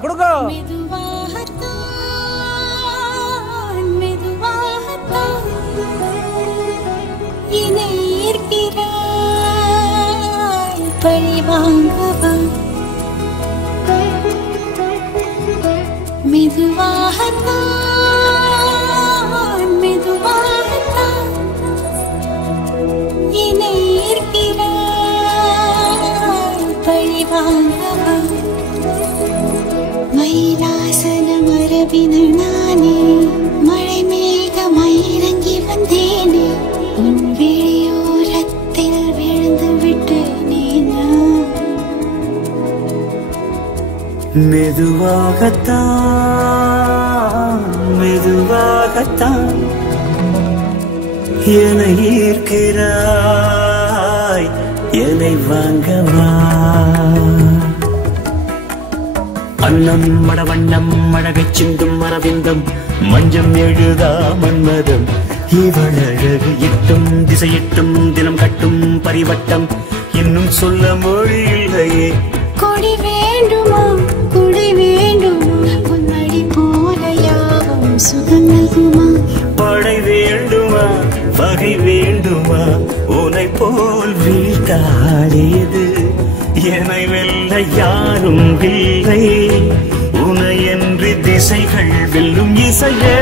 கொடுங்கோ. மயிலாசன மரபினு நானே மழை மேகமாய் இறங்கி வந்தேனே உன் விழியோரத்தில் விழுந்து விட்டேனே மெதுவாகத்தான் மெதுவாகத்தான் என்னை ஈர்க்கிறாய் என்னை வாங்கவா அன்னம் மடவண்ணம் அழகைச் சிந்தும் மரவிந்தம் மஞ்சம் எழுதா மன்மதம் இவள் அழகு எட்டும் திசையெட்டும் தினம் கட்டும் பரிவட்டம் இன்னும் சொல்ல மொழி இல்லையே. கொடி வேண்டுமா கொடி வேண்டுமா உன்னடி போல யாவும் சுகம் நல்குமா படை வேண்டுமா வகை வேண்டுமா உனை போல் வீழ்த்தாடியது என்னை வெல்ல யாரும் இல்லை உனையன்றி திசைகள் வெல்லும் இசையே.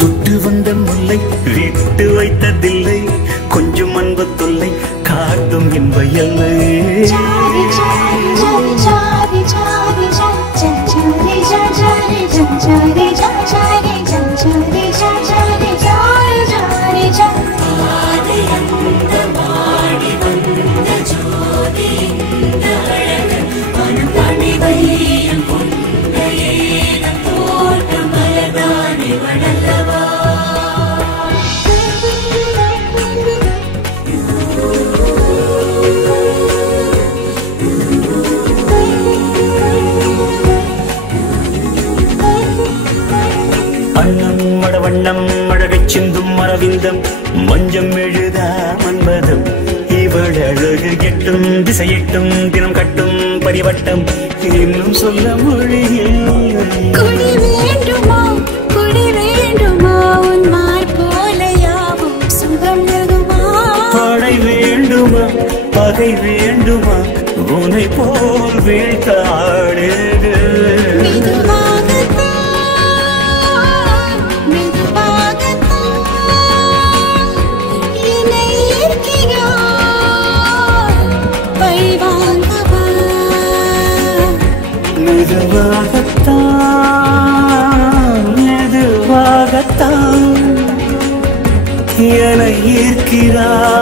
தொட்டு வந்த முல்லை விட்டு வைத்ததில்லை கொஞ்சம் அன்பு தொல்லை காட்டும் என்ப எல்லை. அன்னம் மடவண்ணம் அழகைச் சிந்தும் மரவிந்தம் மஞ்சம் எழுதா மன்மதம் இவள் அழகு எட்டும் திசையெட்டும் தினம் கட்டும் பரிவட்டம் இன்னும் சொல்ல மொழியில். கொடி வேண்டுமா கொடி வேண்டுமா உன் மார் போல யாவும் சுகம் நல்குமா படை வேண்டுமா பகை வேண்டுமா உனை போல் வீழ்த்தாடுது மெதுவாகத்தான் மெதுவாகத்தான் என்னை ஈர்க்கிறாய்